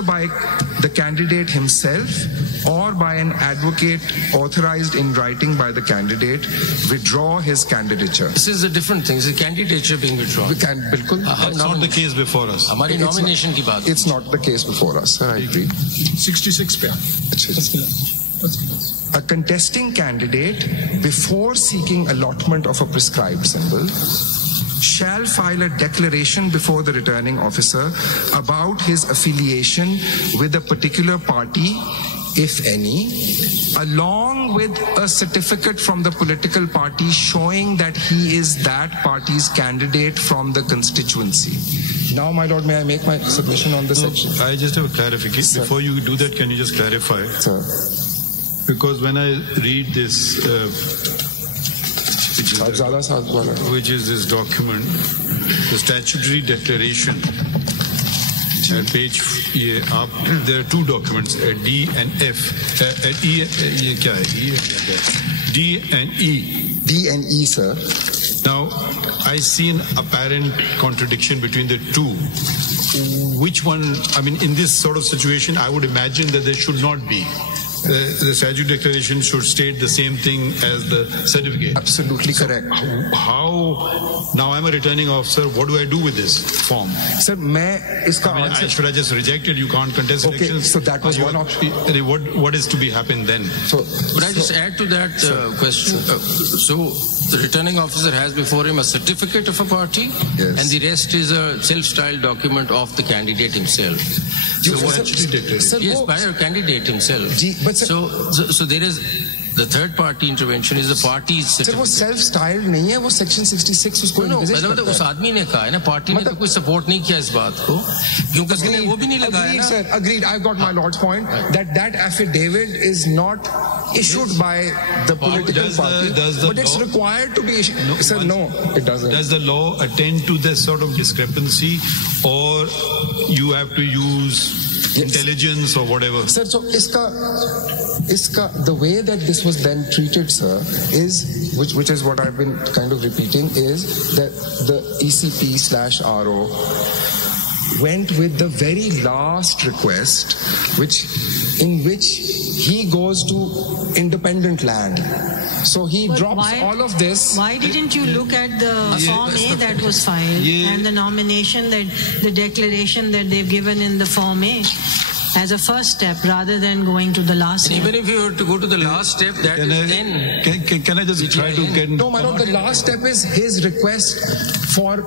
by the candidate himself or by an advocate authorized in writing by the candidate withdraw his candidature. This is a different thing. This is candidature being withdrawn. It's not the case before us. हमारी nomination की बात. It's not the case before us, sir. I agree. 66 पे. A contesting candidate, before seeking allotment of a prescribed symbol, shall file a declaration before the returning officer about his affiliation with a particular party, if any, along with a certificate from the political party showing that he is that party's candidate from the constituency. Now, my lord, may I make my submission on this section? I just have a clarification. Sir. Before you do that, can you just clarify? Sir. Because when I read this, which is this document, the statutory declaration, at page, there are two documents, D and F, D and E. D and E, sir. Now, I see an apparent contradiction between the two. Which one, I mean, in this sort of situation, I would imagine that there should not be. The statute declaration should state the same thing as the certificate. Absolutely correct. How, now I'm a returning officer, what do I do with this form? Sir, should I just reject it? You can't contest elections? So that was one option. What is to be happen then? Could I just add to that question? So the returning officer has before him a certificate of a party, yes, and the rest is a self-styled document of the candidate himself. Yes, by a candidate himself. So there is the third party intervention is the party's certificate. Sir, वो self-styled नहीं है, वो section 66 उसको envisage करता है. उस आदमी ने कहा है ना, पार्टी ने तो कोई support नहीं किया इस बात को, क्योंकि उसने वो भी नहीं लगाया ना. Sir, agreed. I've got my lord's point that affidavit is not issued by the political party, but it's required to be issued. No, it doesn't. Does the law attend to this sort of discrepancy, or you have to use intelligence or whatever? Sir, so the way that this was then treated, sir, is, which is what I've been kind of repeating, is that the ECP/RO went with the very last request, in which he goes to independent land. So he drops all of this. Why didn't you look at the Form A that was filed and the nomination, that the declaration that they've given in the Form A as a first step, rather than going to the last step? Even if you were to go to the last step, that is then. Can I just try to get... No, my lord, the last step is his request for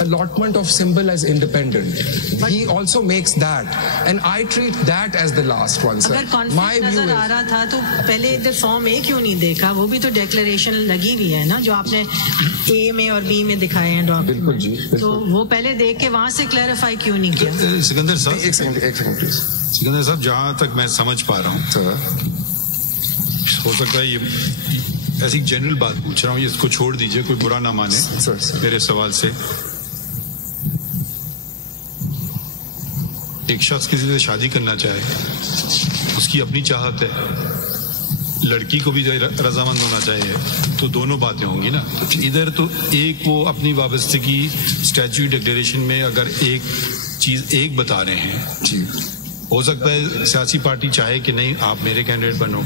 allotment of symbol as independent. But he also makes that, and I treat that as the last one, sir. अगर conflict नजर आ रहा था तो पहले इधर Form A क्यों नहीं देखा? वो भी तो declaration लगी हुई है ना, जो आपने A में और B में दिखाए हैं डॉक्यूमेंट. बिल्कुल जी, बिल्कुल. तो वो पहले देख के वहाँ से clarify क्यों नहीं किया? सिकंदर साहब, एक सेकंड प्लीज. सिकंदर साहब, जहाँ तक मैं समझ पा रहा हूँ, हो सकता है ये ऐसी जनरल बात पूछ रहा हूँ, ये इसको छोड़ दीजिए, कोई बुरा ना माने मेरे सवाल से. एक शख्स किसी से शादी करना चाहे, उसकी अपनी चाहत है, लड़की को भी रजामंद होना चाहिए, तो दोनों बातें होंगी ना. तो इधर तो एक वो अपनी वाबस्तगी स्टैट्यूट डिक्लेरेशन में अगर एक चीज एक बता रहे हैं, हो सकता है सियासी पार्टी चाहे कि नहीं आप मेरे कैंडिडेट बनो,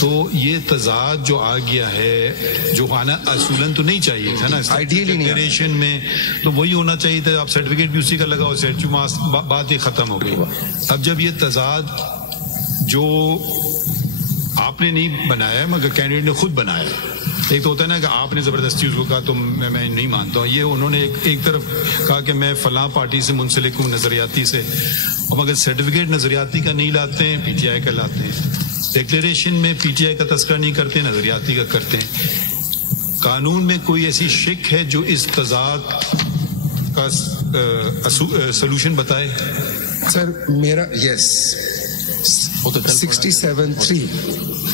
तो ये तजाद जो आ गया है, जो आना असूलन तो नहीं चाहिए था ना डिक्लेरेशन में, तो वही होना चाहिए था. आप सर्टिफिकेट भी उसी का लगाओ, बात ही खत्म हो गई. अब जब ये तजाद जो आपने नहीं बनाया मगर कैंडिडेट ने खुद बनाया, एक तो होता है ना कि आपने जबरदस्ती उसको कहा तो मैं नहीं मानता हूँ, ये उन्होंने एक तरफ कहा कि मैं फलां पार्टी से मुंसलिक हूँ नजरियाती से, और मगर सर्टिफिकेट नजरियाती का नहीं लाते हैं, पीटीआई का लाते हैं. डिक्लेरेशन में पीटीआई का तस्करा नहीं करते, नजरियाती का करते हैं. कानून में कोई ऐसी शिक है जो इस तजाद का सलूशन बताए? सर मेरा 67(3)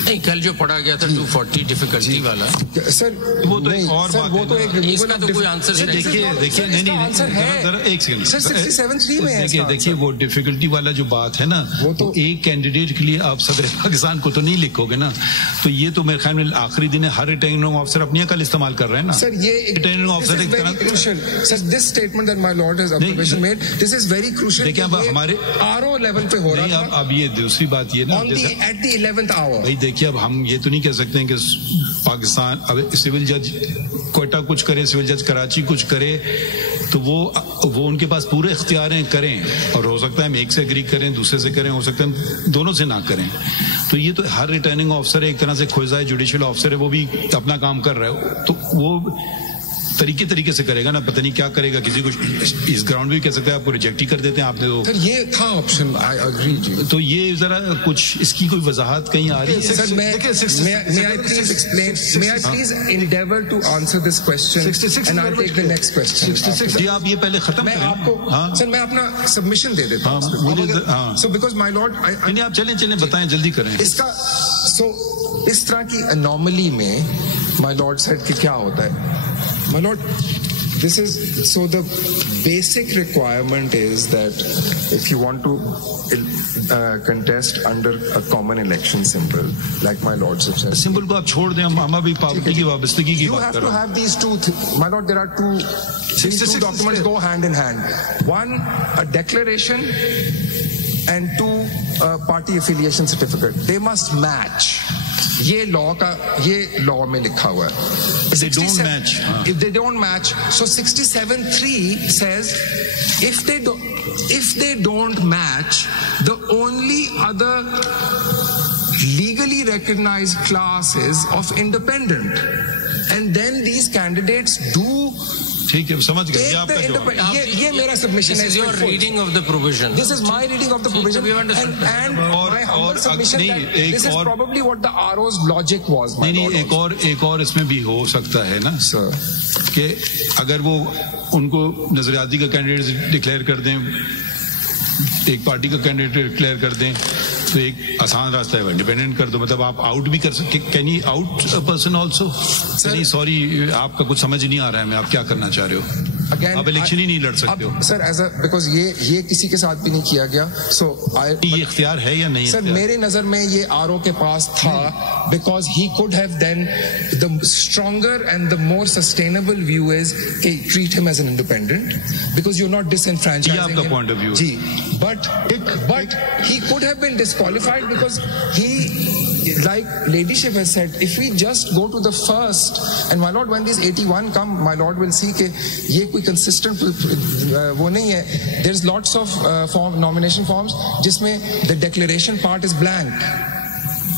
نہیں کل جو پڑھا گیا تھا 240 ڈیفیکلٹی والا سر وہ تو ایک اور بات ہے، اس کا تو کوئی آنسر دیکھیے ایک سیکنڈ دیکھیے وہ ڈیفیکلٹی والا جو بات ہے نا، وہ تو ایک کینڈیڈیٹ کے لیے آپ صدر پاکستان کو تو نہیں لکھو گے نا، تو یہ تو میرے خیال میں آخری دن ہے، ہر ریٹرننگ آفیسر اپنی عقل استعمال کر رہے ہیں نا سر. یہ ریٹرننگ آفیسر ایک طرح sir this statement that my lord has observation made, this is very crucial. دیکھیں اب ہمارے RO لیول پہ ہو رہا تھا. اب یہ دوسری بات یہ نا at the 11th hour. بھائی دیکھیے اب ہم یہ تو نہیں کہہ سکتے ہیں کہ پاکستان اب سول جج کوئٹہ کچھ کرے، سول جج کراچی کچھ کرے، تو وہ ان کے پاس پورے اختیار ہیں، کریں، اور ہو سکتا ہے ہم ایک سے اگری کریں، دوسرے سے کریں، ہو سکتا ہے ہم دونوں سے نہ کریں. تو یہ تو ہر ریٹرننگ آفیسر ایک طرح سے کھوجائے جوڈیشل آفیسر ہے، وہ بھی اپنا کام کر رہا ہے، تو وہ طریقے سے کرے گا نا، پتہ نہیں کیا کرے گا. کسی کو اس گراؤنڈ بھی کہہ سکتے ہیں آپ کو ریجیکٹ ہی کر دیتے ہیں آپ نے. تو یہ تھا آپشن، آئی اگری جی. تو یہ ذرا کچھ اس کی کوئی وضاحت کہیں آ رہی ہے؟ سر may I please explain, may I please endeavor to answer this question and I'll take the next question. جی آپ یہ پہلے ختم میں آپ کو سر میں اپنا سبمیشن دے دیتا ہوں. So because my lord نہیں آپ چلیں بتائیں، جلدی کریں. اس کا اس طرح کی انوملی میں my lord said کہ کیا ہوتا ہے. My lord, this is so the basic requirement is that if you want to contest under a common election symbol, like my lord suggested, symbol کو آپ چھوڑ دیں، ہم ابھی پابندی کی وابستگی کی بات کر رہے ہیں. You have to have these two, my lord, there are these two documents go hand in hand. One, a declaration, and two, a party affiliation certificate. They must match. یہ لاء میں لکھا ہوا ہے. If they don't match, so 67(3) says if they don't match, the only other legally recognized class is of independent, and then these candidates do. ٹھیک ہے سمجھ گئے. یہ میرا سبمیشن ہے. This is your reading of the provision. This is my reading of the provision. And my humble submission that this is probably what the RO's logic was. نہیں ایک اور اس میں بھی ہو سکتا ہے نا سر کہ اگر وہ ان کو نظریاتی کا کینڈیڈیٹ ڈکلیئر کر دیں، ایک پارٹی کا کینڈیڈیٹ ڈکلیئر کر دیں، تو ایک آسان راستہ ہے انڈیپینڈنٹ کر دو. مطلب آپ آؤٹ بھی کر سکتے. Can you out a person also? نہیں سوری آپ کا کچھ سمجھ نہیں آ رہا ہے، میں آپ کیا کرنا چاہ رہے ہو؟ آپ الیکشن ہی نہیں لڑ سکتے ہو سر. ایز اے بیکاز یہ کسی کے ساتھ بھی نہیں کیا گیا. سو یہ اختیار ہے یا نہیں سر؟ میرے نظر میں یہ آر او کے پاس تھا because he could have then the stronger and the more sustainable view is کہ ٹریٹ ہم as an independent because you not disenfranchising. یہ آپ کا پوائنٹ آف ویو جی. But he could have been disqualified because he, like ladyship has said, if we just go to the first, and my lord when these 81 come, my lord will see کہ یہ کوئی consistent وہ نہیں ہے. there's lots of nomination forms جس میں the declaration part is blank.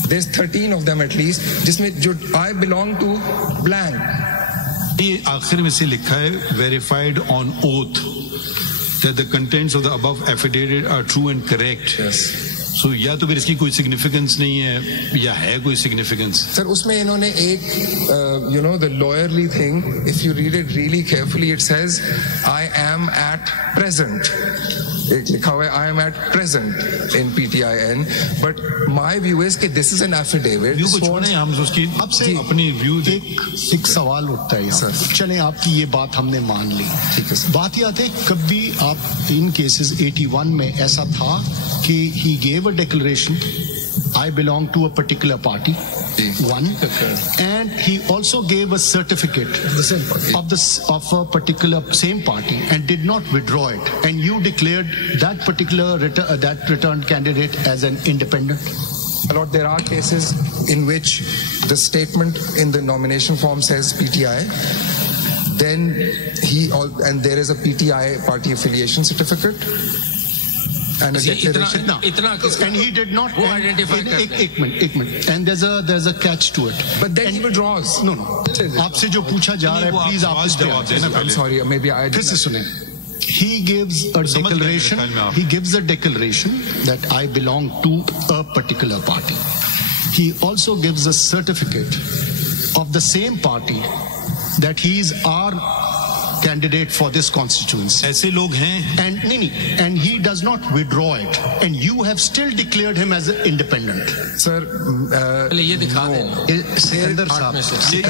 there's 13 of them at least جس میں جو I belong to blank. یہ آخر میں سے لکھا ہے verified on oath that the contents of the above affidavit are true and correct. Yes. So یا تو پھر اس کی کوئی سگنیفیکینس نہیں ہے یا ہے کوئی سگنیفیکینس. سر اس میں انہوں نے ایک the lawyerly thing, if you read it really carefully, it says I am at present. ایک لکھا ہوا ہے I am at present in PTIN, but my view is کہ this is an affidavit. View کو چھوڑیں ہم اس کی اب سے اپنی ویو. ایک سوال اٹھتا ہے سر. چلیں آپ کی یہ بات ہم نے مان لی. ٹھیک ہے سر. بات یہ آتی ہے کبھی آپ ان کیسز 81 میں ایسا تھا کہ he gave a declaration I belong to a particular party, one, and he also gave a certificate the same party of a particular same party and did not withdraw it, and you declared that particular that returned candidate as an independent. Lord, there are cases in which the statement in the nomination form says PTI, then and there is a PTI party affiliation certificate and a declaration. And he did not identify. ایک minute. And there's a catch to it. But then he withdraws. No. آپ سے جو پوچھا جا رہا ہے please آپ اس پہ جواب دینا. I'm sorry, maybe I پھر سے سنیں. He gives a declaration. He gives a declaration that I belong to a particular party. He also gives a certificate of the same party that he is our candidate for this constituency. ایسے لوگ ہیں. And he does not withdraw it. And you have still declared him as an independent. Sir, یہ دکھا دیں. سکندر صاحب,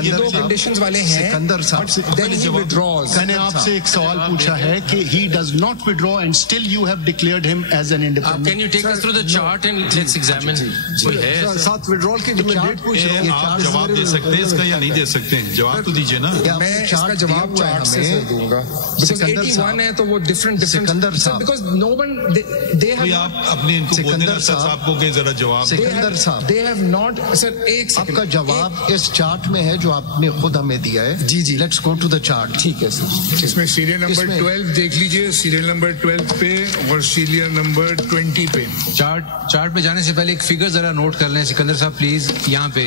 یہ دو conditions والے ہیں. سکندر صاحب, then he withdraws. میں نے آپ سے ایک سوال پوچھا ہے کہ he does not withdraw and still you have declared him as an independent. Can you take us through the chart and let's examine? ساتھ withdrawal کی ڈیمانڈ پوچھ رہے ہیں. آپ جواب دے سکتے ہیں اس کا یا نہیں دے سکتے ہیں؟ جواب تو دیجیے نا. میں اس کا جواب چارٹ سے دوں گا. Because 81 ہے تو وہ different. سکندر صاحب, because no one they have. آپ اپنے ان کو بولنے نا صاحب کو کہ ذرا جواب. سکندر صاحب, they have not. Sir, ایک آپ کا جواب اس چارٹ میں ہے جو آپ نے خود ہمیں دیا ہے. جی let's go to the chart. ٹھیک ہے سر. اس میں سیریل نمبر 12 دیکھ لیجئے, سیریل نمبر 12 پہ اور سیریل نمبر 20 پہ. چارٹ پہ جانے سے پہلے ایک فگر ذرا نوٹ کر لیں سکندر صاحب پلیز. یہاں پہ